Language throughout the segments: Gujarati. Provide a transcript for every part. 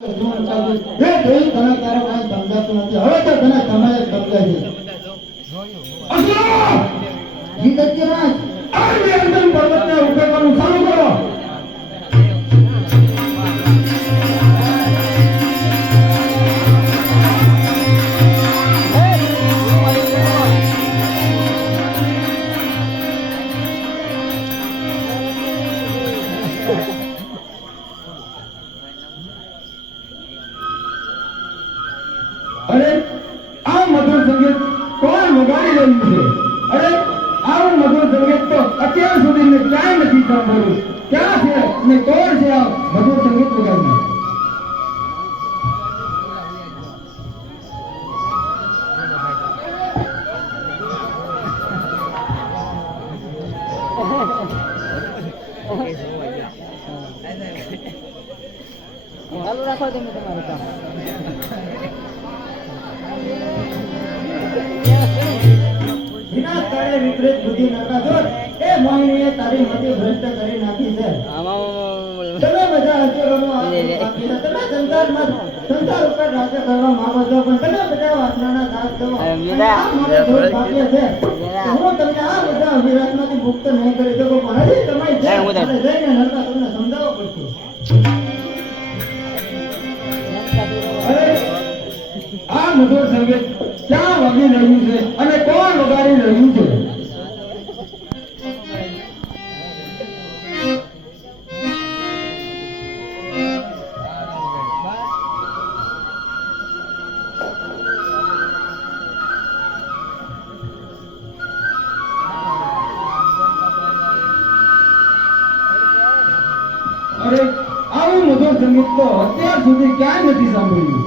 એ જોઈ તને તારે કાંઈ સમજાતું નથી. હવે તો તને સમય સમજાય છે. જીતજ્યરાજ આ નિરંજન પર્વતને ઉકેલવાનું ચાલુ કરો. અરે આ મધુર સંગીત કોણ વગાડી રહ્યું છે? અરે આવું મધુર સંગીત તો અત્યાર સુધી મેં ક્યાંય નથી સાંભળ્યું. ક્યાં છે ને કોણ છે આ મધુર સંગીત વગાડનાર? ચાલુ રાખો તમે તમારું કામ. વિનાશ કાળે વિપરીત બુદ્ધિ નરકાસુર એ મોહિનીએ તારી મતિ ભ્રષ્ટ કરી નાખી છે. તમે બધા અસુરોનો આ પાપી છો. તમે સંસાર ઉપર રાજ્ય કરવા માંગો છો, પણ તમે બધા વાસનાના દાસ છો. આ મારો દોષ ભાગ્ય છે. હું તમને આ બધા અભિલાષમાંથી મુક્ત નહીં કરી શકું, પણ હજી તમારી જઈને નરકાસુરને સમજાવવો પડશે. આ મધુર સંગીત ક્યાં વાગી રહ્યું છે અને કોણ વગાડી રહ્યું છે? અરે આવું મધુર સંગીત તો અત્યાર સુધી ક્યાંય નથી સાંભળ્યું.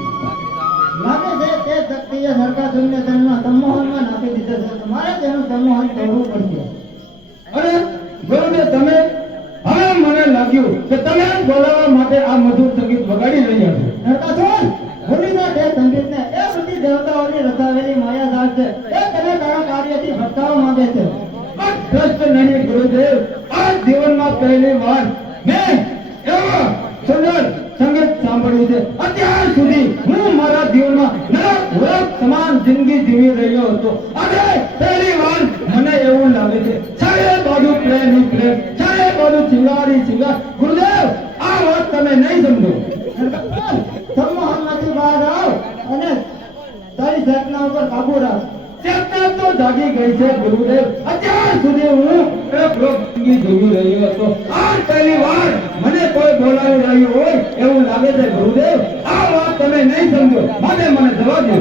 લાગે છે તે શક્તિએ નરકાસુરને તેમના સંમોહનમાં નાખી દીધો છે. તમારે તેનું સંમોહન કરવું પડશે. અરે ગુરુદેવ, તમે હવે મને લાગ્યું કે તમે બોલાવવા માટે આ મધુર સંગીત વગાડી રહ્યા છો. નરકાસુર ભૂલી ના તે સંગીતને. એ બધી દેવતાઓની રચાવેલી માયાજાળ છે. એ તને તારા કાર્યથી ભટકાવવા માંગે છે. ભ્રષ્ટ નહીં ગુરુદેવ, આ જીવનમાં પહેલી વાર મેં એવા સુંદર સંગીત સાંભળ્યું છે. અત્યાર સુધી હું મારા જીવનમાં નરક વ્રત સમાન જિંદગી જીવી રહ્યો હતો. આજે પહેલી વાર મને એવું લાગે છે ચારે બાજુ પ્રેમ ही પ્રેમ, ચારે બાજુ શિંગાર ही શિંગાર. ગુરુદેવ, આ વાત તમે નહીં સમજો. સંમોહનમાંથી બહાર આવ અને તારી ચેતના ઉપર કાબુ રાખ. ચેતના તો જાગી ગઈ છે ગુરુદેવ. અત્યાર સુધી હું એક જિંદગી જીવી રહ્યો હતો. આ પહેલી વાર મને કોઈ બોલાવી રહ્યું હોય એવું લાગે છે ગુરુદેવ. આ વાત તમે નહીં સમજો, માટે મને જવા દો.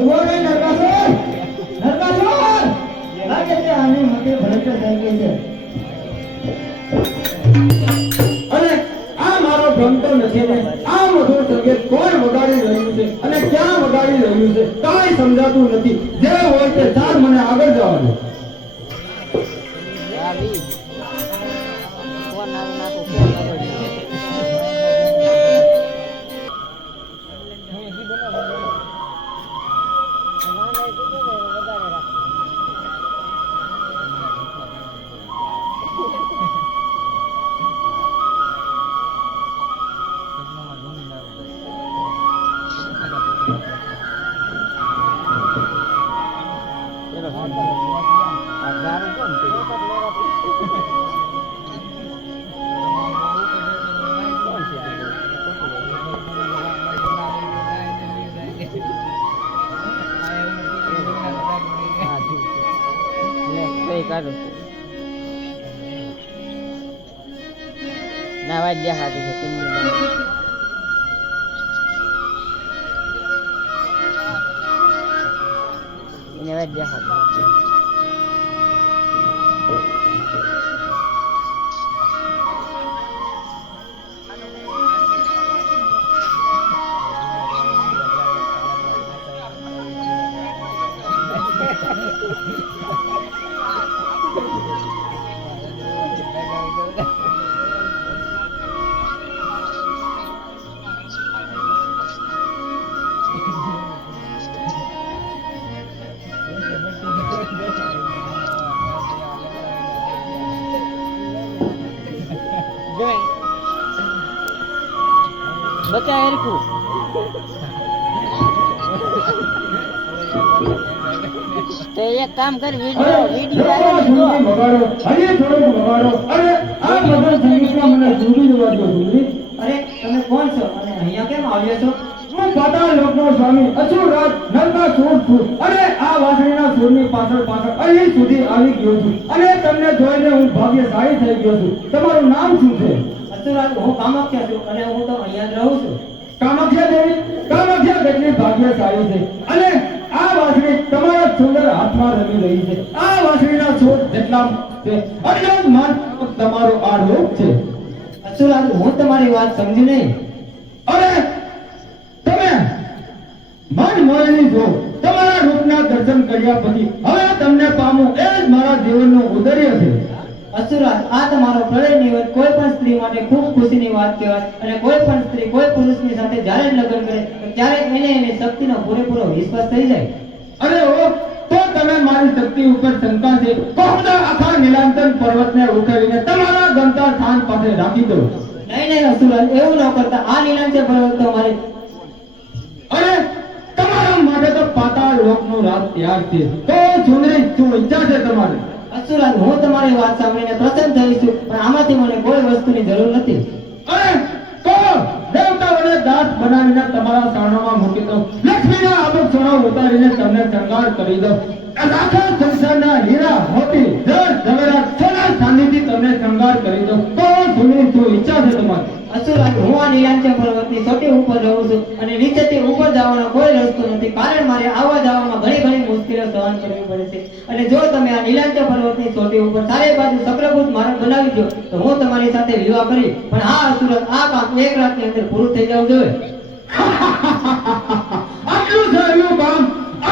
ઉભો રહે નરકાસુર. નરકાસુર લાગે છે આની મતિ ભ્રષ્ટ થઈ ગઈ છે. અને આ મારો ભ્રમ તો નથી ને. આ મધુર સંગીત કોણ વગાડી રહ્યું છે અને ક્યાં વગાડી રહ્યું છે કાંઈ સમજાતું નથી. જે હોય તે ચાર, મને આગળ જવા દો. ના વાત જ્યાં સાચું છે તેમની એને વાત જ્યાં સાચું. બચ્ચા હરખું તો એક કામ કર વિડીયો આવે ને જો વગાડો હજી થોડુંક વગાડો. અરે આ મધુર સંગીતમાં મને ઝૂમી જવા દો ઝૂમી. અરે તમે કોણ છો અને અહીંયા કેમ આવ્યા છો? હું પાતાળ લોકનો સ્વામી અસુર રાજ નરકાસુર છું અને આ વાસણીના સૂરની પાછળ પાછળ અહીં સુધી આવી ગયો છું અને તમને જોઈને હું ભાગ્યશાળી થઈ ગયો છું. તમારું નામ શું છે? અસુરાજ, હું કામાખ્યા છું અને હું તો અહીંયા જ રહું છું. કામાખ્યા દેવી? કામાખ્યા કેટલી ભાગ્યશાળી છે અને આ વાસણી તમારા સુંદર હાથમાં રમી રહી છે. આ વાસણીના છોડ જેટલા છે એટલો જ માન તમારો આ રૂપ છે. અસુરાજ, હું તમારી વાત સમજી નહીં. અરે તમે મન મોહેલી છો. તમારા રૂપના દર્શન કર્યા પછી હવે તમને પામું એ જ મારા જીવનનું ઉદ્દેશ્ય છે. અસુરાજ, આ તમારો પ્રલય નિવેદ કોઈ પણ સ્ત્રી માટે ખૂબ ખુશીની વાત કહેવાય અને કોઈ પણ સ્ત્રી કોઈ પુરુષની સાથે જ્યારે જ લગ્ન કરે તો ત્યારે એને એની શક્તિનો પૂરેપૂરો વિશ્વાસ થઈ જાય. અરે ઓ તો તમે મારી શક્તિ ઉપર શંકા છે તો હું આખા નીલાંતન પર્વતને ઉઠાવીને તમારા ગમતા સ્થાન પાસે રાખી દઉં. નહીં નહીં અસુરાજ, એવું ન કરતા. આ નીલાંચલ પર્વત તો મારી અરે તમારા માટે તો પાતાળ લોકનો રાજ તૈયાર છે. તો સુંદરી શું ઈચ્છા છે તમારી? અસુરાજ, હું તમારી વાત સાંભળીને પ્રસન્ન થઈ છું પણ આમાંથી મને કોઈ વસ્તુની જરૂર નથી. અરે તો દેવતાઓને દાસ બનાવીને તમારા સારણમાં મૂકી દો. લક્ષ્મીના આભૂષણો સોના ઉતારીને તમને શણગાર કરી દો. આખા સંસારના હીરા મોતી જળ ઝવેરાત સોના ચાંદીથી તમને શણગાર કરી દો. તો સુની શું ઈચ્છા છે તમારી? અસુરાજ, હું આ નીલાંચલ પર્વતની ચોટી ઉપર રહું છું અને નીચેથી ઉપર જવાનો કોઈ રસ્તો નથી કારણ મારે આવવા જવામાં ઘણી ઘણી મુશ્કેલીઓ સહન કરવી પડે છે અને જો તમે આ નીલાંચલ પર્વતની ચોટી ઉપર ચારે બાજુ સક્રભૂત માર્ગ બનાવી દો તો હું તમારી સાથે વિવાહ કરી પણ આ અસુરાજ, આ કામ એક રાતની અંદર પૂરું થઈ જવું જોઈએ. આટલું સહેલું કામ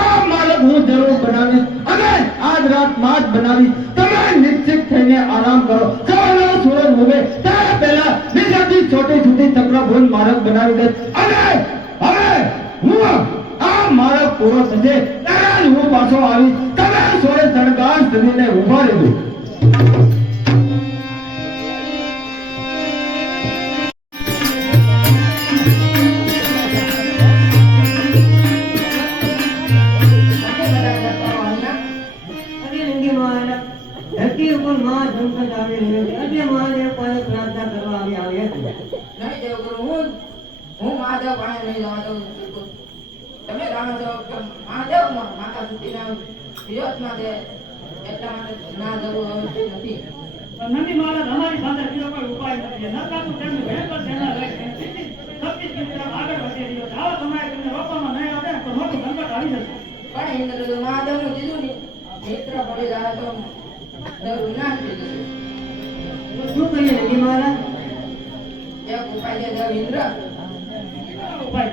આ માર્ગ હું જરૂર બનાવીશ અને આજ રાતમાં જ બનાવીશ. તમે નિશ્ચિત થઈને આરામ કરો. સવારનો સૂરજ ઉગે ત્યારે પહેલા નીચેથી ચોટી સુધી ચક્રભૂત માર્ગ બનાવી દઈશ અને હવે હું આ માર્ગ પૂરો થશે ત્યારે જ હું પાછો આવીશ. તમે સોળે શણગાર સજીને ઉભા રહેજો. ધરતી ઉપર મહા સંકટ આવી રહ્યો છે એટલે મહાદેવ પાસે પ્રાર્થના કરવા આવ્યા છે. નહીં દેવગુરુ, હું મહાદેવ પાસે નહીં જવા દઉં. તમે જાણો છો કે મહાદેવ માતા સતીના વિરોધમાં છે એટલા માટે ના જવું હવે નથી. નંદી મહારાજ અમારી પાસે બીજો કોઈ ઉપાય નથી. નરકાસુર તેમની ભયંકર સેના લઈ શક્તિ આગળ વધી રહ્યો છે. આવા સમયે તેમને રોકવામાં નહીં આવે તો મોટું સંકટ આવી જશે. પણ ઇન્દ્ર મહાદેવનું કીધું ને મિત્ર પડી જાય તો દેવ વિનાશ થઈ જશે. તો શું કરીએ નંદી મહારાજ? એક ઉપાય છે દેવ ઇન્દ્ર. ઉપાય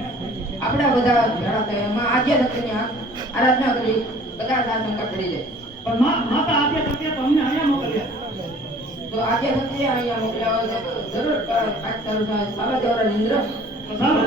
આપણે બધા ભેળા થયા એમાં આદ્ય શક્તિની આરાધના કરી બધા આ સંકટ પડી જાય. પણ માતા આદ્ય શક્તિએ તો અમને અહીંયા મોકલ્યા. તો આદ્ય શક્તિએ અહીંયા મોકલ્યા હોય તો જરૂર કાંઈક સારું થાય. સારા દેવરા ઇન્દ્ર. તો ચાલો.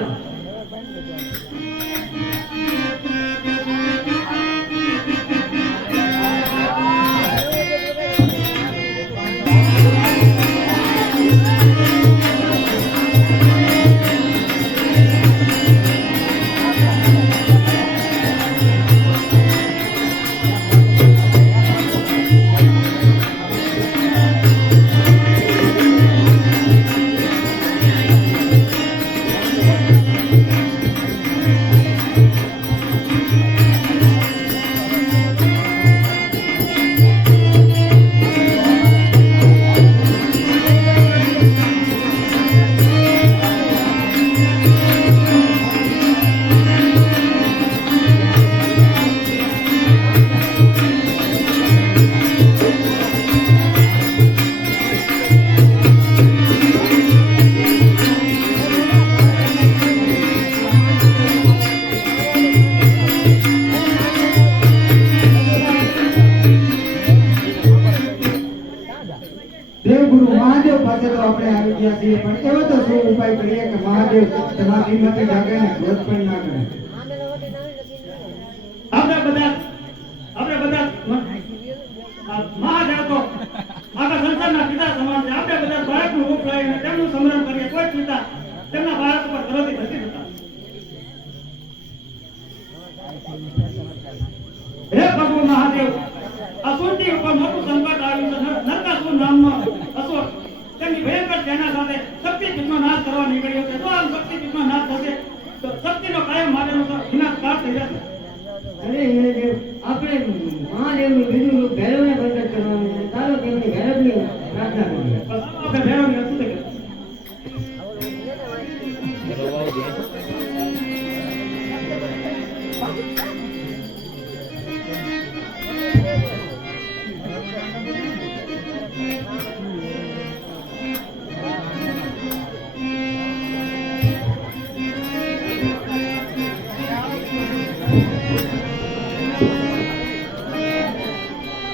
દેવગુરુ મહાદેવ પાસે તો આપણે આવી ગયા છીએ પણ એવો તો શું ઉપાય કરીએ કે મહાદેવ સમાધિમાંથી જાગે ને ક્રોધ પણ ના કરે. આપણે બધા મહાદેવ તો આખા સંસારના પિતા સમાન છે. આપણે બધા ભારતનું રૂપ લઈને તેમનું સ્મરણ કરીએ. કોઈ પિતા તેમના બાળક ઉપર તરતી ધરતી હતા. હે પ્રભુ મહાદેવ, આ સૃષ્ટિ ઉપર મોટું સંકટ આવ્યું છે. નરકાસુર નામનો અસુર તેની ભયંકર સેના સાથે શક્તિપીઠનો નાશ કરવા નીકળ્યો છે. જો આમ શક્તિપીઠનો નાશ થશે તો શક્તિનો કાયમ માટેનો વિનાશ પ્રાપ્ત થઈ જશે. અરે ઇન્દ્રદેવ, આપણે મહાદેવનું બીજું રૂપ ભૈરવને પ્રગટ કરવાનું છે. ચાલો તેમની ભૈરવની પ્રાર્થના કરીએ. બસ આપણે ભેરવની અસ્તુતિ કરીએ.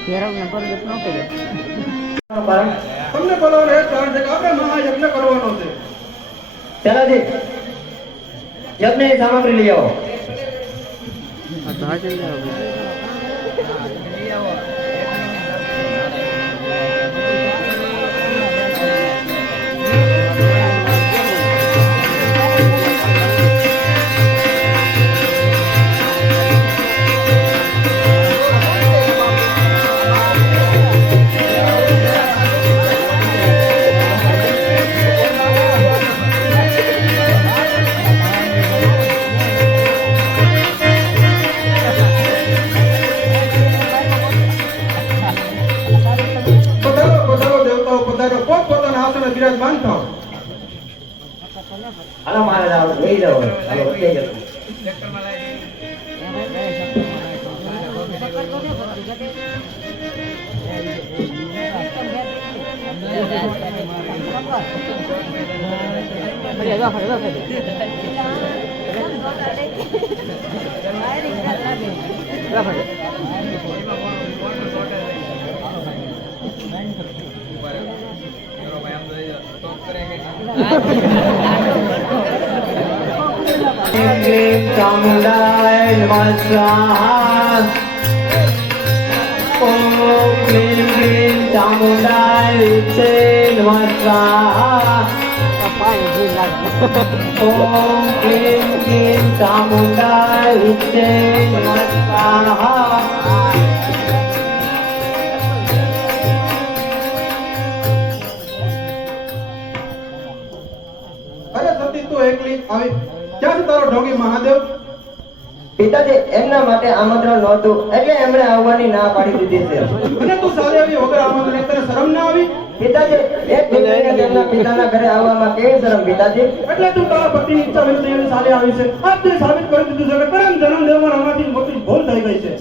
ફેરવને પ્રગટ ન કર્યો. તમને બોલાવવાનું એ જ કારણ છે કે આપણે મહાયજ્ઞ કરવાનો છે. ચાલાજી, યજ્ઞની સામગ્રી લઈ આવો. પધારો પધારો દેવતાઓ પધારો, પોતપોતાના આસને બિરાજમાન થાઓ. હાલો મહારાજ, આવો લઈ જાઓ. હાલો લઈ જાઓ. क्लीं चामुण्डाय नमः स्वाहा। ॐ क्लीं क्लीं चामुण्डाय विद्ये नमः स्वाहा। ॐ क्लीं क्लीं चामुण्डाय विद्ये नमः स्वाहा। અરે સતી તું એકલી આવી ક્યાંથી તારો ઢોંગી મહાદેવ? પિતાજી, એમના માટે આમંત્રણ નહોતું એટલે એમણે આવવાની ના પાડી દીધી છે. અને તું સારી આવી વગર આમંત્રણે તને શરમ ના આવી? પિતાજી, એક દીકરીને તેમના પિતાના ઘરે આવવામાં કેવી શરમ પિતાજી? એટલે તું તારા પતિની ઈચ્છા વિરુદ્ધ એની સારી આવી છે. આજ તે સાબિત કરી દીધું છે કે કરમ જન્મ દેવામાં આમાંથી મોટી ભૂલ થઈ ગઈ છે.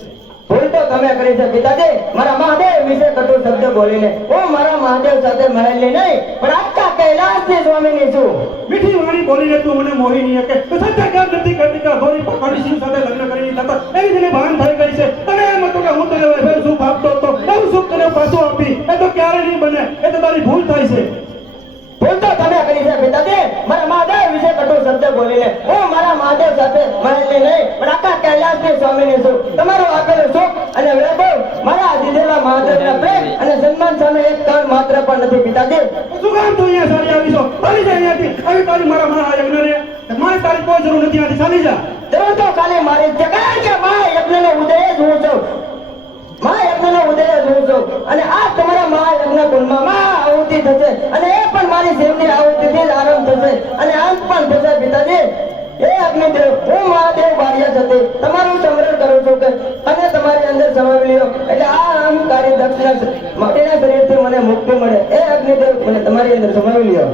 ભૂલ તો તમે કરી છે પિતાજી. મારા મહાદેવ વિશે કટુ શબ્દ બોલીને હું મારા મહાદેવ સાથે મહેલની નહીં પણ આખા કૈલાસની સ્વામીની છું. મીઠી વાણી બોલીને તું મને મોહી નહીં શકે. તો સત્ય કેમ નથી કરતી કે અઘોરી પકડી સિંહ સાથે લગ્ન કરીને થતા એવી તેને ભાન થઈ ગઈ છે. અને એમ હતું કે હું તને વૈભવ સુખ આપતો હતો, એવું સુખ તને પાછું આપી એ તો ક્યારે નહીં બને. એ તો તારી ભૂલ થાય છે. ભૂલ તો તમે કરી છે પિતાજી. મારા મહાદેવ વિશે કટુ શબ્દ બોલીને હું મારા મહાદેવ સાથે મહેલની નહીં પણ આખા કૈલાસની સ્વામીની છું. તમારું આપેલું સુખ અને વૈભવ મારા દીધેલા મહાદેવના પ્રેમ અને સન્માન સામે એક કણ માત્ર પણ નથી પિતાજી. શું કામ તું અહીંયા સારી આવી છો? ચાલી જા અહીંયાથી. આવી તારી મારા મહાયજ્ઞને મારે તારી કોઈ જરૂર નથી. આથી ચાલી જા. જરૂર તો ખાલી મારી જ છે કારણ કે મહાયજ્ઞનો ઉદય જ હું છું. મહાયજ્ઞનો ઉદય જ હું છું. અને આ તમારા મહાયજ્ઞ કુંડમાં મહાઆહુતિ થશે અને એ પણ મારી શિવની આહુતિથી જ આરંભ થશે અને અંત પણ થશે પિતાજી. હે અગ્નિદેવ, હું મહાદેવ બાળ્યા સાથે તમારું સ્મરણ કરું છું કે અને તમારી અંદર સમાવી લ્યો એટલે આ અહંકારી દક્ષના માટીના શરીરથી મને મુક્તિ મળે. હે અગ્નિદેવ, મને તમારી અંદર સમાવી લ્યો.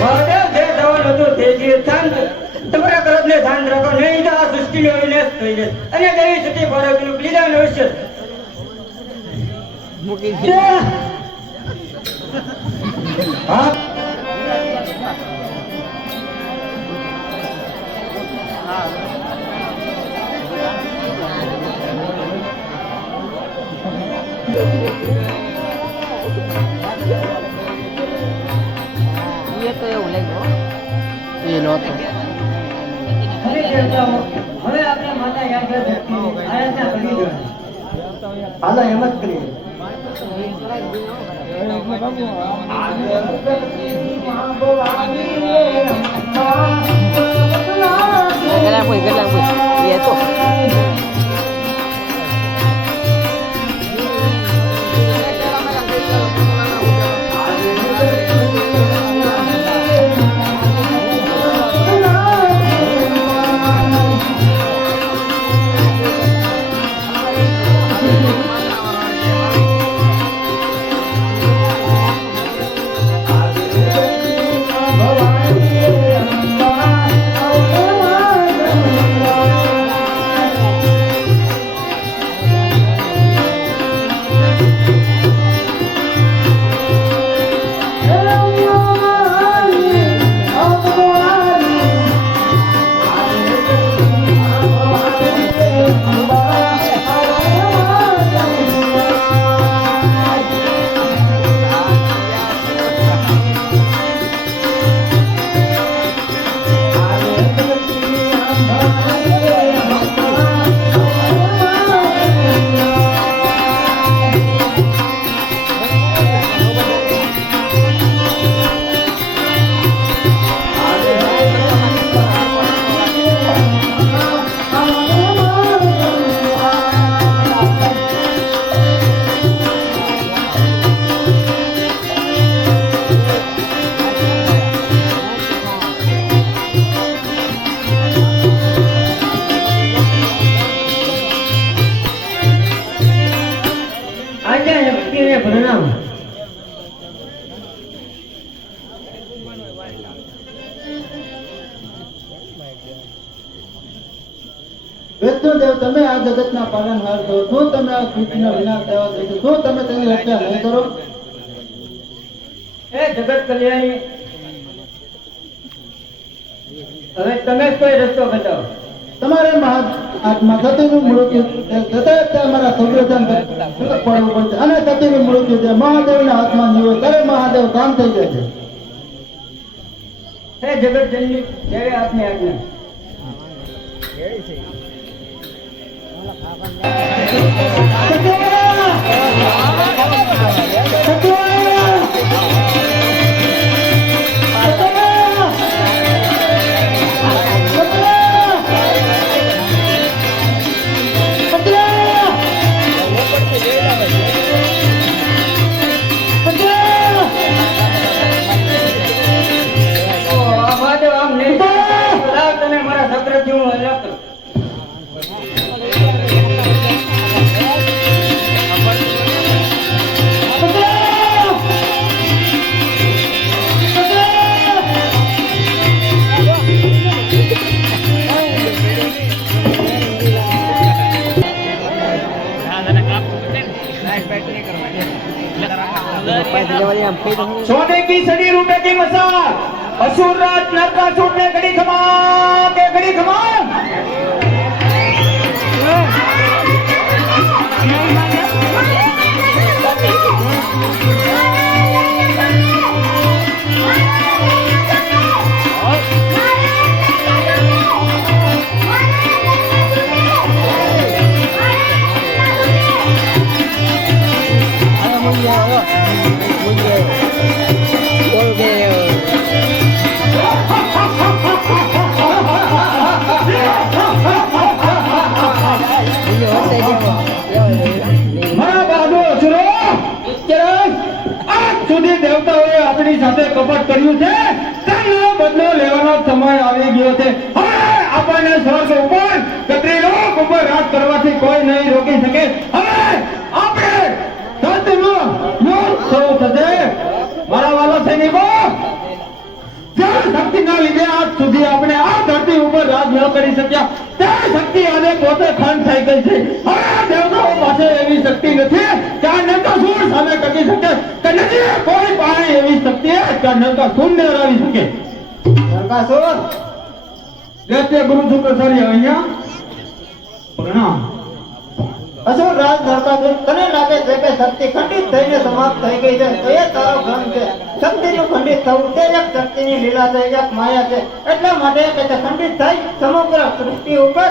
મહાદેવ જે થવાનું હતું તે જે શાંત તમારા ક્રોધને શાંત રાખો નહીં તો આ સૃષ્ટિનો વિનાશ થઈ જશે અને દેવી સતી પાર્વતીનું બલિદાન અવશ્ય હા એ તો એવું લાગ્યું એ નહોતું હવે દેવતાઓ હવે આપણે માતા યાદ આરાધના કરી દો હાલો એમ જ કરીએ ગલા કોઈ એ તો પ્રણામ વિષ્ણુદેવ, તમે આ જગતના પાલનહાર છો. શું તમે આ સૃષ્ટિનો વિનાશ થવા દો છો? શું તમે તેની રક્ષા નહીં કરો? એ જગત કલ્યાણી હવે તમે જ કોઈ રસ્તો બતાવો તમારે આત્મા સતીનું મૃત્યુ જતા તમારા સૌપ્રધાન પડવું પડશે અને સતીનું મૃત્યુ છે મહાદેવના હાથમાં જીવો ત્યારે મહાદેવ કામ થઈ જાય છે. હે જગત જનની જેવી આપની આજ્ઞા તમે મારા સત્રથી હું અલગ सोने की सड़ी रूपे की मसा असुर राज नरकासुर ने घड़ी खमा के घड़ी खमा મારા બાબુ અસુરો આજ સુધી દેવતાઓએ આપણી સાથે કપટ કર્યું છે તેનો બદલો લેવાનો સમય આવી ગયો છે હવે આપણને સ્વર્ગ ઉપર કત્રીલોક ઉપર રાજ કરવાથી કોઈ નહીં રોકી શકે હવે આપણે સત્યનો યુદ્ધ શરૂ થશે મારા વાલા સૈનિકો જે શક્તિના લીધે આજ સુધી આપણે આ ધરતી ઉપર રાજ ન કરી શક્યા તે શક્તિ આજે પોતે ખંડ થઈ ગઈ છે હવે દેવતાઓ પાસે એવી શક્તિ નથી કે આ નરકાસુર સામે ટકી શકે કે નથી કોઈ પાસે એવી શક્તિ કે નરકાસુરને હરાવી શકે નરકાસુર એટલે ગુરુ શુક્રાચાર્ય અહીંયા પ્રણામ અસુર રાજ નરકાસુર તને લાગે છે કે શક્તિ ખંડિત થઈને સમાપ્ત થઈ ગઈ છે તો એ તારો ભ્રમ છે શક્તિનું ખંડિત થવું તે એક શક્તિની લીલા છે એક માયા છે એટલા માટે કે તે ખંડિત થઈ સમગ્ર સૃષ્ટિ ઉપર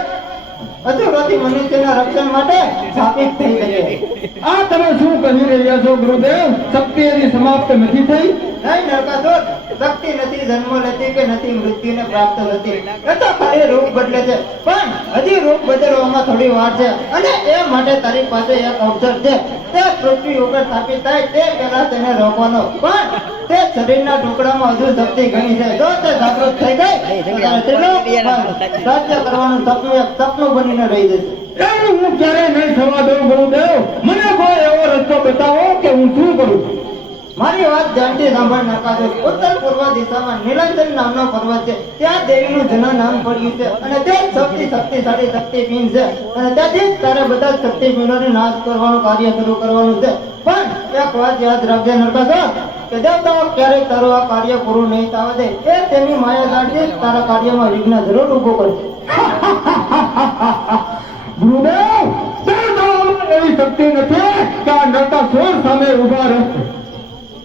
અસુરોથી મનુષ્યના રક્ષણ માટે સ્થાપિત થઈ શકે આ તમે શું કહી રહ્યા છો ગુરુદેવ શક્તિ એની સમાપ્ત નથી થઈ નહીં નરકાસુર શક્તિ નથી જન્મ લેતી કે નથી મૃત્યુને પ્રાપ્ત થતી એ તો ખાલી રૂપ બદલે છે પણ હજી રૂપ બદલવામાં થોડી વાર છે અને એ માટે તારી પાસે એક અવસર છે તે પૃથ્વી ઉપર સ્થાપિત થાય તે પહેલા તેને રોકવાનો પણ તે શરીરના ટુકડામાં હજુ શક્તિ ઘણી છે જો તે જાગૃત થઈ ગઈ તો તારે ત્રિલોક પર રાજ્ય કરવાનું સપનું એક સપનું બનીને રહી જશે એવું હું ક્યારેય નહીં થવા દઉં ગુરુદેવ મને કોઈ એવો રસ્તો બતાવો કે હું શું કરું મારી વાત ધ્યાનથી સાંભળ નરકાસુર ઉત્તર પૂર્વ દિશામાં નીલાંજન નામનો પર્વત છે ત્યાં દેવીનું જૂનું નામ પડ્યું છે અને તે સૌથી શક્તિશાળી શક્તિપીઠ છે અને ત્યાંથી જ તારે બધા જ શક્તિપીઠોને નાશ કરવાનું કાર્ય શરૂ કરવાનું છે પણ એક વાત યાદ રાખજે નરકાસુર કે દેવતાઓ ક્યારેય તારું આ કાર્ય પૂરું નહીં થવા દે એ તેમની માયા દાઢથી તારા કાર્યમાં વિઘ્ન જરૂર ઊભું કરશે ગુરુદેવ દેવતાઓમાં એવી શક્તિ નથી કે આ નરકાસુર સામે ઊભા રહેશે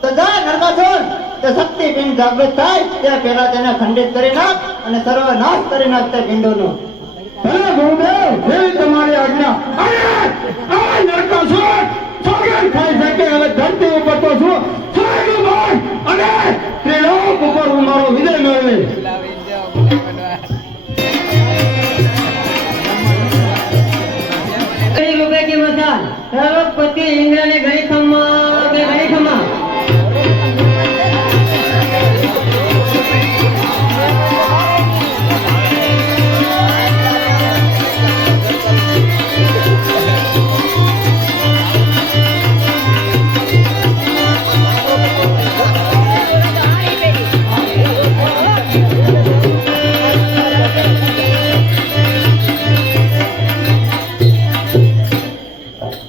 તો જા નરકાસુર તે શક્તિપીઠ જાગૃત થાય તે પહેલા તેને ખંડિત કરી નાખ અને સર્વનાશ કરી નાખ તે પિંડોનો ભલે ગુરુદેવ જેવી તમારી આજ્ઞા અને આ નરકાસુર સોગંદ ખાઈ શકે હવે ધરતી ઉપર તો શું સ્વર્ગ ઉપર અને ત્રિલોક ઉપર હું મારો વિજય મેળવી રૂપિયા की मसाल सर्वपति इंद्र ने गणी खम्मा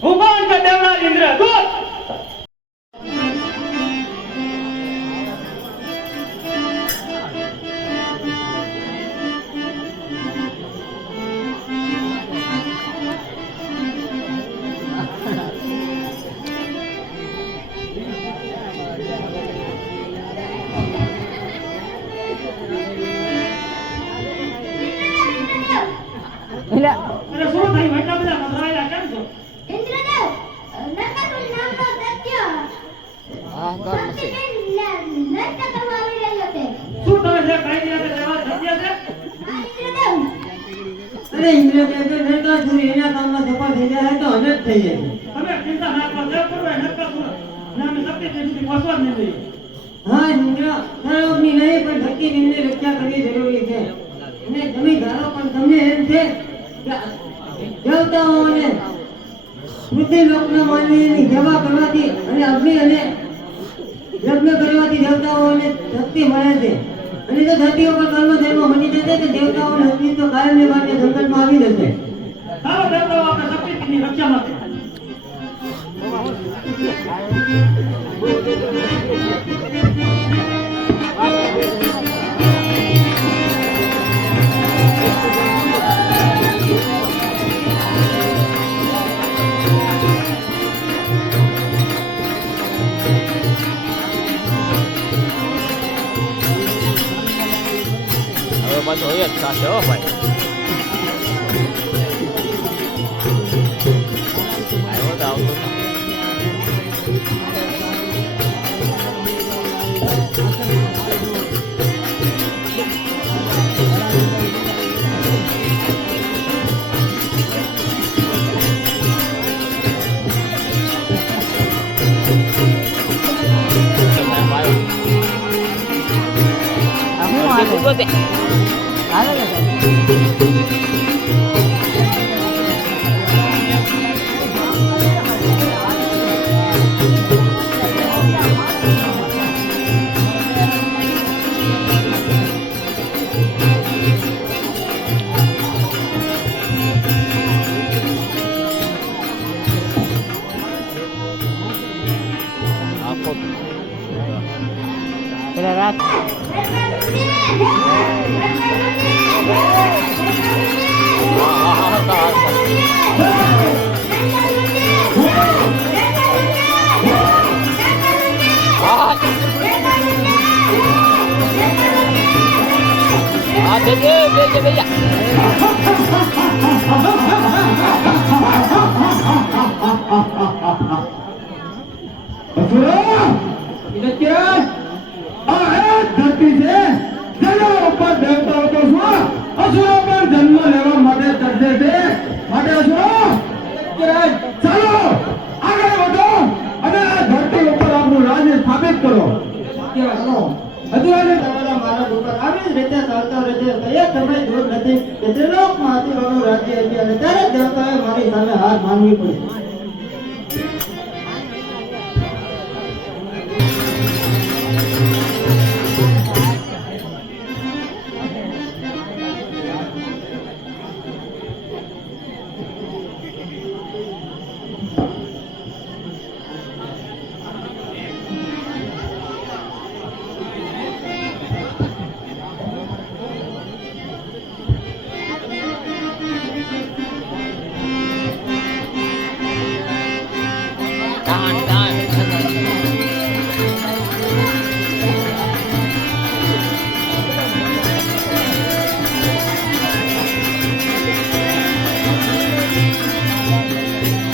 ભગવાન का देवराज इंद्र दूत અરે શું થયું એટલા બધા પધરાયેલા કેમ છો ઇન્દ્રદેવ નરકાસુર નામનો દૈત્ય નરક કરવા આવી રહ્યો છે શું તમે જે કહી રહ્યા છો તેવા સત્ય છે ઇન્દ્રદેવ અરે ઇન્દ્રદેવ નરકાસુર એના કામમાં સફળ થઈ જાય તો અનર્થ થઈ જાય તમે ચિંતા ના કરો દેવ પૂર્વે નરકાસુર નામે શક્તિપીઠ સુધી પહોંચવા જ નહીં જોઈએ હા ઇન્દ્ર સર્વની નહીં પણ શક્તિપીઠની રક્ષા કરવી જરૂરી છે અને તમે ધારો પણ તમને એમ છે કે દેવતાઓ અને પૃથ્વી લોકના માનવીની સેવા કરવાથી અને અગ્નિ અને યજ્ઞ કરવાથી દેવતાઓને શક્તિ મળે છે અને જો ધરતી ઉપર કર્મ ધર્મ બની જશે તો દેવતાઓનું અસ્તિત્વ કાયમને માટે સંકટમાં આવી જશે ચાલો દેવતાઓ આપણે શક્તિપીઠની રક્ષા માટે છે હો ભાઈ. આવ્યો તો આવતો. હાલો ને સાહેબ. પેલા રાત ભૈયા અસુરો ઇલક્યા આ એક ધરતી છે જેના ઉપર દેવતાઓ તો શું અસુરો પર જન્મ લેવા માટે તરસે છે માટે અસુરો ચાલો આગળ વધો અને આ ધરતી ઉપર આપણું રાજ્ય સ્થાપિત કરો. હજુરાને તમારા મારા ઉપર આવી જ રીતે ચાલતો રહેશે તો એ સમય દૂર નથી કે ત્રિલોકમાં અસુરોનું રાજ્ય હતી અને ત્યારે દેવતાએ મારી સામે હાર માનવી પડી.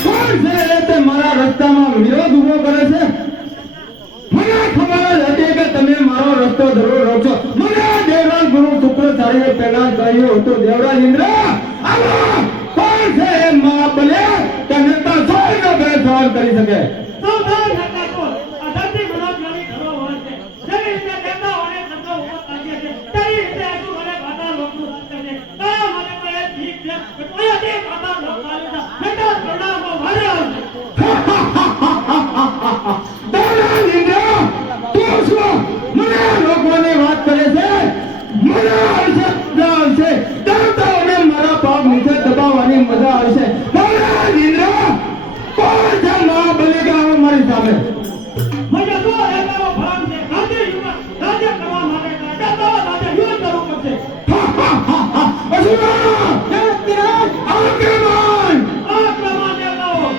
કોણ છે એ તે મારા રસ્તામાં વિરોધ ઉભો કરે છે? મને ખબર જ હતી કે તમે મારો રસ્તો જરૂર રોકશો. મને દેવરાજ ગુરુ શુક્રાચાર્ય પહેલા જ કહ્યું હતું, દેવરાજ ઇન્દ્ર આવો કોણ છે એ મા બને કે નેતા સોયનો બે સવાલ કરી શકે? સૌધાન હતા કોણ? આ ધરતી મનોજ્ઞાની ધરોહર છે. જેવી રીતે દેવતાઓને શબ્દો ઉભો કાઢીએ છે, તેવી રીતે હજુ મને પાતાળ લોકનું સત્ય છે. તારા માટે તો એ ઠીક છે કે કોઈથી પાતાળ લોક ચાલે છે. નહીંતર પ્રણામો ભારે આવશે. દેવરાજ ઇન્દ્ર તું શું મને રોકવાની વાત કરે છે? મને આવશે દેવતાઓને મારા પગ નીચે દબાવવાની મજા આવશે. દેવરાજ ઇન્દ્ર કોણ છે મા બનેગા મારી સામે? મને તો દેવતાઓ ભાન છે. રાજ્ય કરવા માટે દેવતાઓ સાથે યુદ્ધ કરવું પડશે. અસુરા આક્રમણ! આક્રમણ દેવતાઓ!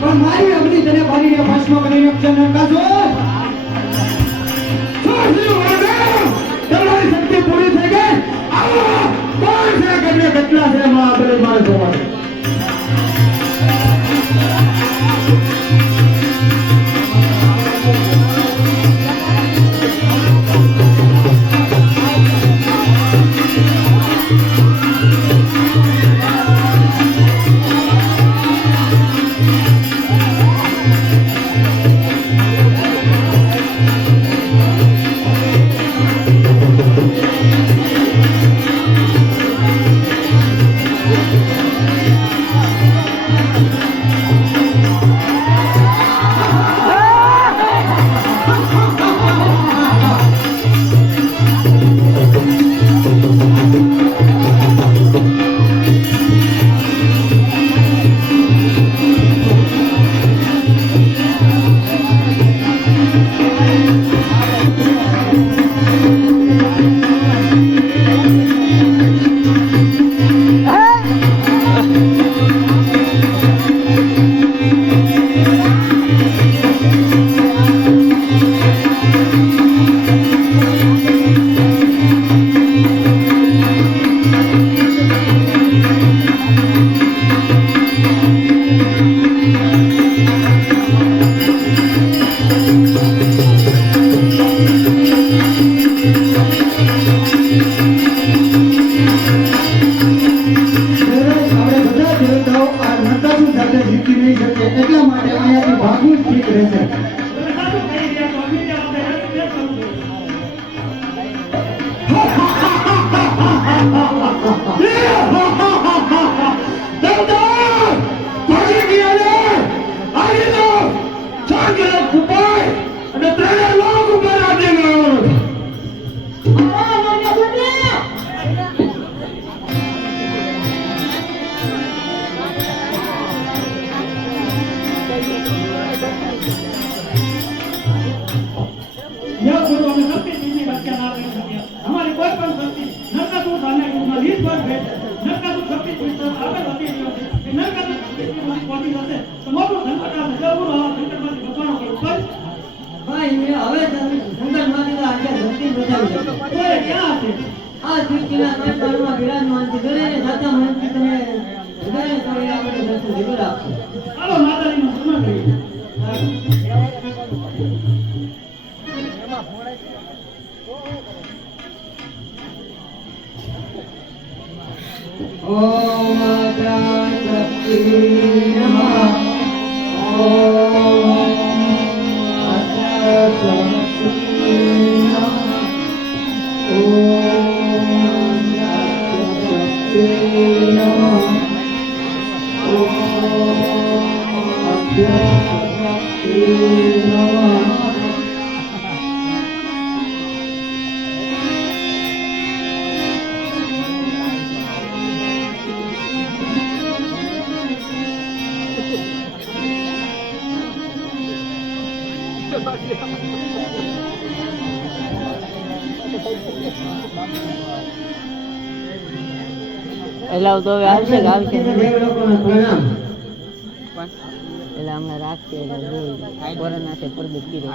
પણ મારી અગ્નિ તને બાળીને ભસ્મ કરીને ક્ષણ નરકાસુર! તમારી શક્તિ પૂરી થઈ ગઈ. આવો કોણ છે કે કેટલા છે મા બને મારે જોવાનું? વિસ્તાર આગળ વધી રહ્યો છે. એ નરકાસુર શક્તિપીઠ પહોંચી જશે તો મોટું સંકટ આવશે. જરૂર આવા સંકટમાંથી બચવાનો કોઈ ઉપાય? ભાઈ મેં હવે સંકટમાંથી તો આજે ધરતી બચાવી છે. તો એ ક્યાં હશે? આ સૃષ્ટિના કેન્દ્રમાં બિરાજમાન છે. દરેકને સાચા મનથી તમે હૃદયને તોડી આપણે દર્શન જરૂર આપશો. ચાલો માતાજીનું સ્મરણ કરીએ. ઓમ અગ્રાશક્તિ નમઃ. ઓમ અગ્રાશક્તિ નમઃ. ઓમ અગ્રાશક્તિ નમઃ. ઓમ અગ્રાશક્તિ નમઃ. એટલે તો હવે આવશે કે આવશે નહીં? દેવ લોકોને પ્રણામ. એટલે અમે રાખીએ એટલે જોઈ કોરોનાથી પ્રગતિ કીધું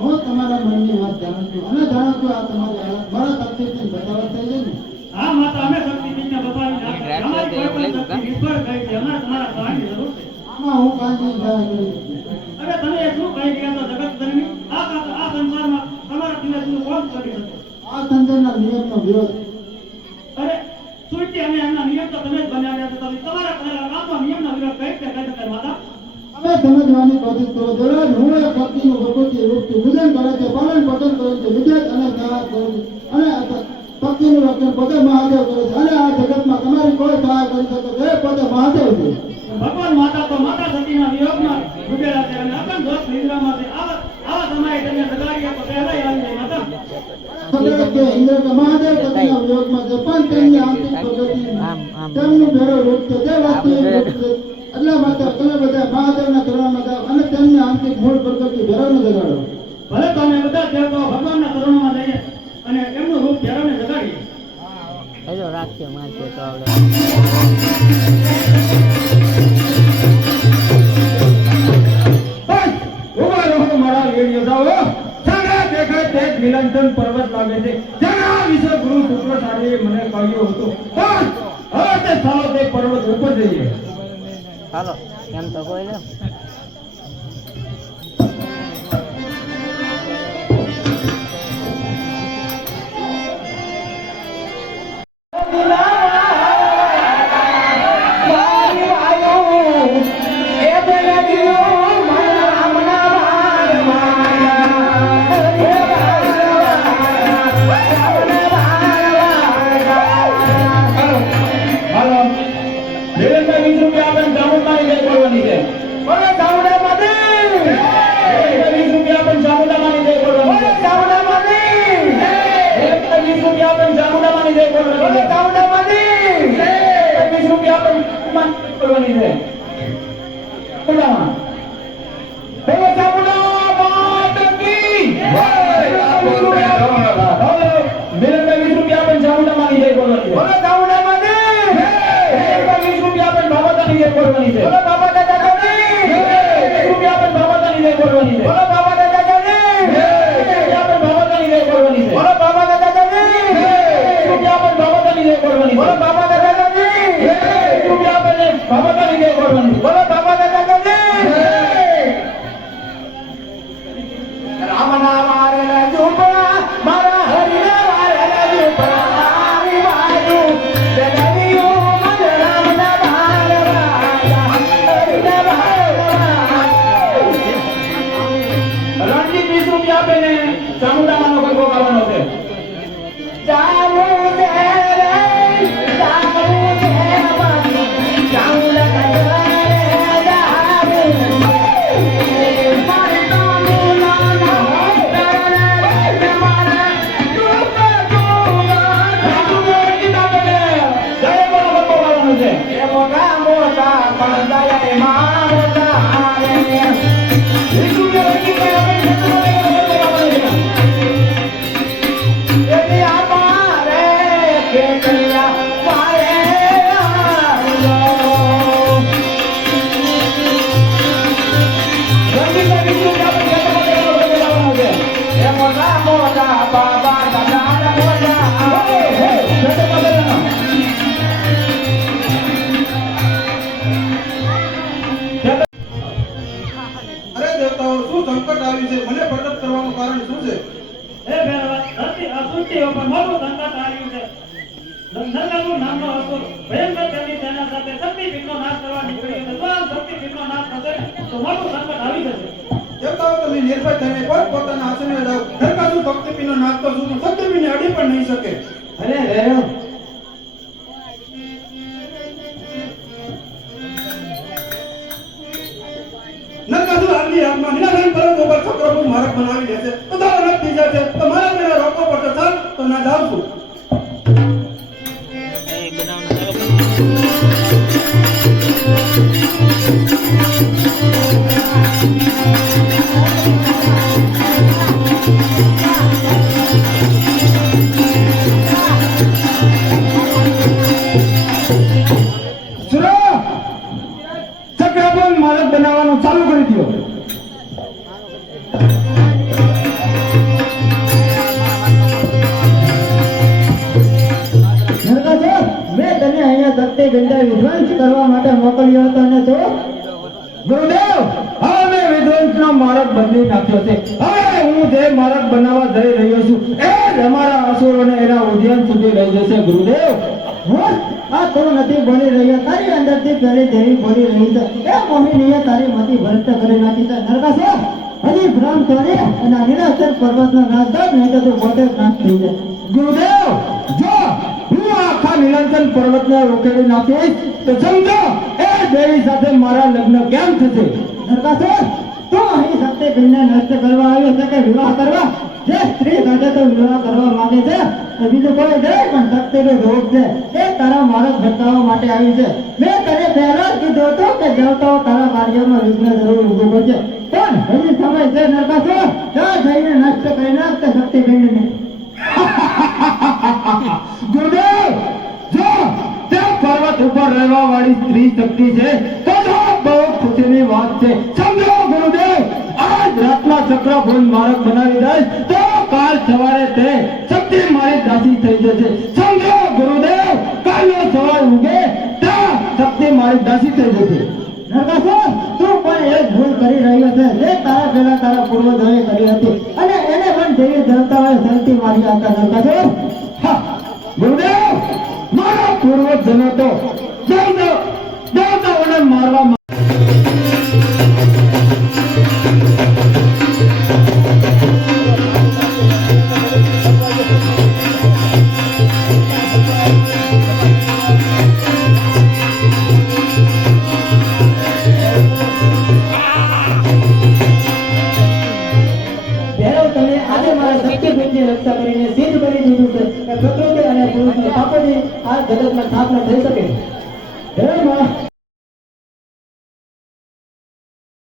હું તમારા મનની વાત જાણું છું અને જાણું છું આ તમારી હાલત મારા તકલીફની બચાવ થઈ ગઈ ને. હા માતા, અમે શક્તિપીઠને બતાવી નાખીએ. અમારી કોઈ પણ શક્તિ નિષ્ફળ ગઈ છે. અમારે તમારા સહાયની જરૂર છે. આમાં હું કાંઈ સહાય કરી અરે તમે એ શું કહી ગયા છો જગત ધર્મી? આ સંસારમાં તમારા દિને શું કોણ કરી શકે? આ સંજયના નિયમનો વિરોધ. અરે સુરતી અને એમના નિયમ તો તમે જ બનાવ્યા છો. તમારા કરેલા કામનો નિયમનો વિરોધ કઈ રીતે કરી શકાય માતા? અમે સમજવાની કોશિશ કરો. દરરોજ હું એક શક્તિનું પ્રકૃતિ રૂપથી પૂજન કરે છે, પાલન પોષણ કરે છે, વિદ્યાર્થ અને સહાય કરે છે અને શક્તિનું રક્ષણ પોતે મહાદેવ કરે છે અને આ જગતમાં તમારી કોઈ સહાય કરી શકે છે એ પોતે મહાદેવ છે. ભગવાન માતા તો માતા સતીના વિયોગમાં ડૂબેલા છે અને અખંડ દોષ નિદ્રામાં છે. આવા સમયે તમે જગાડી આપો પહેલા આવી જાય માતા. સદૈવ કે ઇન્દ્ર કે મહાદેવ સતીના વિયોગમાં છે પણ તેમની આંતરિક પ્રગતિ તેમનું ભેરો રૂપ છે તે વાસ્તવિક રૂપ છે. એટલા માટે તમે બધા મહાદેવના ચરણોમાં જાઓ અને તેમની આંતરિક મૂળ પ્રકૃતિ ભેરોને જગાડો. ભલે તમે બધા દેવતાઓ ભગવાનના ચરણોમાં જઈએ અને એમનું રૂપ ભેરવને જગાડીએ. હેલો રાખીએ મારશે તો આવડે. બસ ઉભા રહો મારા વીર યોદ્ધાઓ. સારા દેખાય તે જ નીલાંચન પર્વત લાગે છે જેના વિશે ગુરુ શુક્રાચાર્યએ મને કહ્યું હતું. બસ હવે તે ચાલો તે પર્વત ઉપર જઈએ. હાલો એમ તો કોઈ લે. હાલો દેવેન્દ્ર 20 રૂપિયા આપણે ચામુંડાની જય બોલવાની છે. બોલો ચામુંડા માતી. 20 રૂપિયા આપણે ચામુંડાની જય બોલવાની છે. ચામુંડા માતી. 20 રૂપિયા આપણે ચામુંડાની જય બોલવાની છે. ચામુંડા માતી. 20 રૂપિયા આપણે બોલવાની છે. બોલાવા બોલો ચામુંડા માત કી જય. 20 રૂપિયા દેવેન્દ્ર 20 રૂપિયા આપણે ચામુંડાની જય બોલવાની છે. બોલો ચામુંડા માતી. 20 રૂપિયા આપણે બાબાની જય બોલવાની છે. બોલો બાબા દાદાની. 20 રૂપિયા આપણે બાબાની જય બોલવાની છે. બોલો બાબા દાદાની. 20 રૂપિયા આપણે બાબાની જય બોલવાની છે. બોલો બાબા દાદાની. 20 રૂપિયા આપણે બાબાની જય બોલવાની છે. બોલો બાબા દાદાની. 20 રૂપિયા આપણે બાબાની જય બોલવાની છે. બોલો બાબા દાદાની. મોટું સંકટ આવ્યું છે. નરકાસુર નામનો અસુર ભયંકર તેમની સેના સાથે શક્તિપીઠનો નાશ કરવા નીકળ્યો છે. જો આમ શક્તિપીઠનો નાશ થશે તો મોટું સંકટ આવી જશે. દેવતાઓ તમે નિર્ભય થઈને પોતપોતાના આસને રહો. નરકાસુર શક્તિપીઠનો નાશ કરશું તો શક્તિપીઠને અડી પણ નહીં શકે. અરે વેરો નરકાસુર આગલી આગમાં નિરાધાન પર્વત ઉપર ચક્રભુજ માર્ગ બનાવી લેશે તો તારો રથ થઈ જશે. તો મારા તેને રોકવો પડશે. ચાલ તો ના જાઉં છું. એ બનાવવાનું ચાલુ કરો. સુરો ચક્રભુજ માર્ગ બનાવવાનું ચાલુ કરી દો. નરકાસુર, મેં તને અહીંયા શક્તિ ગંડા વિધ્વંસ કરવા માટે મોકલ્યો હતો અને તો ગુરુદેવ, હવે મેં વિધ્વંસનો માર્ગ બદલી નાખ્યો છે. હવે હું જે માર્ગ બનાવવા જઈ રહ્યો છું એ જ અમારા અસુરોને એના ઉદ્યાન સુધી લઈ જશે. ગુરુદેવ, હું આ તું નથી બોલી રહ્યો, તારી અંદરથી પેલી દેવી બોલી રહી છે. એ મોહિનીએ તારી મતિ ભ્રષ્ટ કરી નાખી છે. નરકાસુર, હજી ભ્રમ છોડી અને આ નિરાશર પર્વતનો નાશ કર, નહીં તો તું પોતે જ નાશ થઈ જાય. ગુરુદેવ, જો હું આખા નીલાંચન પર્વતને ઉકેલી નાખીશ તો સમજો એ દેવી સાથે મારા લગ્ન કેમ થશે. નરકાસુર, તું અહીં શક્તિપીઠને નષ્ટ કરવા આવ્યો છે કે વિવાહ કરવા? જે સ્ત્રી સાથે તો વિવાહ કરવા માંગે છે તો બીજું કોઈ નહીં, પણ શક્તિનો રોગ છે. એ તારા માર્ગ ભટકાવવા માટે આવી છે. મેં તને પહેલા જ કીધું હતું કે દેવતાઓ તારા કાર્યમાં વિઘ્ન જરૂર ઊભું કરશે, પણ હજી સમય છે. નરકાસુર, જા જઈને નષ્ટ કરી નાખ તે શક્તિપીઠને. ગુરુદેવ, જો તે પર્વત ઉપર રહેવા વાળી સ્ત્રી શક્તિ છે તો બહુ ખુશીની વાત છે. સમજો ગુરુદેવ, આજ રાતના ચક્રભુજ માર્ગ બનાવી દઈશ તો કાલ સવારે તે શક્તિ મારી દાસી થઈ જશે. સમજો ગુરુદેવ, કાલનો સવાર ઉગે ત્યાં શક્તિ મારી દાસી થઈ જશે. નરકાસુર, તું પણ એક ભૂલ કરી રહ્યો છે જે તારા પહેલા તારા પૂર્વજોએ કરી હતી અને એને પણ દેવી દેવતાઓએ શક્તિ મારી હતા. નરકાસુર, હા, ગુરુદેવ, મારા પૂર્વજનો તો દેવતાઓને મારવા ભૈરવ, તમે આજે મારા શક્તિપીઠની રક્ષા કરીને સિદ્ધ કરી દીધું છે કે પ્રકૃતિ અને પુરુષનો પાપોથી આ જગતમાં સ્થાપના થઈ શકે. ભૈરવ,